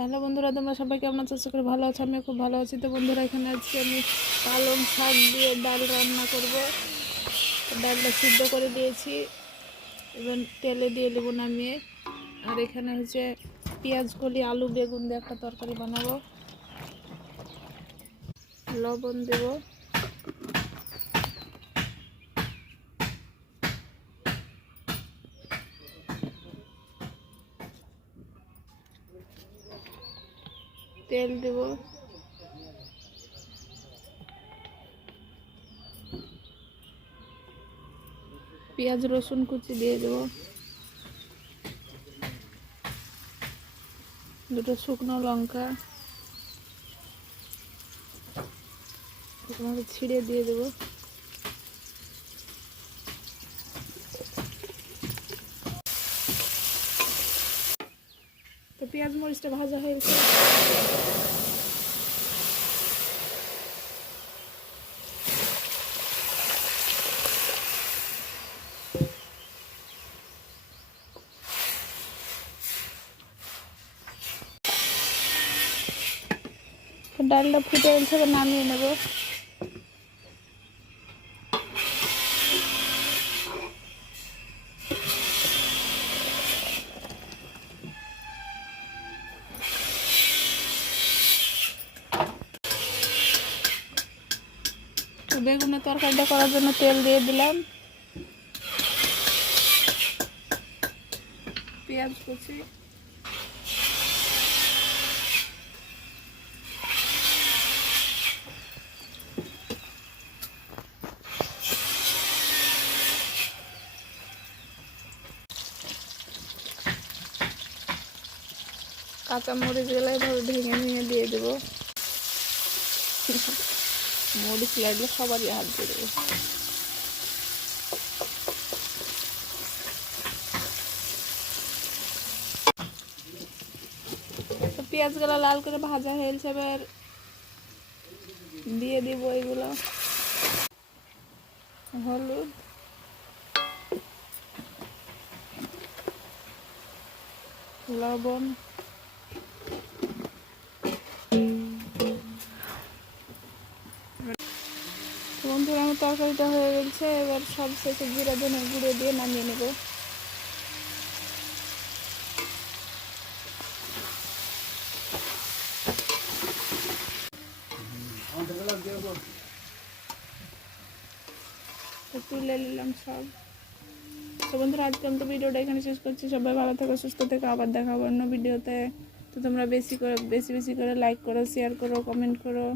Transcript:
Hello বন্ধুরা, তোমরা সবাই কেমন আছো? আশা করি ভালো আছো। আমি খুব ভালো আছি। তো বন্ধুরা, এখানে আজকে আমি পালং শাক দিয়ে ডাল রান্না করব। ডালটা সিদ্ধ করে দিয়েছি, এবার তেলে দিয়ে দেবো নামিয়ে। আর এখানে হচ্ছে পেঁয়াজ কলি, আলু, বেগুন দিয়ে একটা তরকারি বানাবো। লবণ দেবো, তেল দেবো, পেঁয়াজ রসুন কুচি দিয়ে দেবো, দুটো শুকনো লঙ্কা ছিঁড়ে দিয়ে দেবো। তো পেঁয়াজ মরিচটা ভাজা হয়ে গেছে, ডালটা ফুটে গেছে, নামিয়ে নেব। বেগুনের তরকারিটা করার জন্য তেল দিয়ে দিলাম, পেঁয়াজ কুচি, কাঁচা মরিচ গুলো এভাবে ভেঙে ভেঙে দিয়ে দেবো। মরিচ লাগলে সবারই হাত দিয়ে দেবো। তো পেঁয়াজগুলো লাল করে ভাজা হয়েছে, এবার দিয়ে দিব এগুলো। হলুদ, লবণ, বন্ধুরা আমার তরকারিটা হয়ে গেছে। এবার সব শেষে জিরা ধনে গুঁড়ো দিয়ে নামিয়ে নেব। তুলে নিলাম সব। তো বন্ধুরা, আজকে আমি তো ভিডিওটা এখানে শেষ করছি। সবাই ভালো থেকো, সুস্থ থেকো, আবার দেখা হবে অন্য ভিডিওতে। তো তোমরা বেশি বেশি করে লাইক করো, শেয়ার করো, কমেন্ট করো।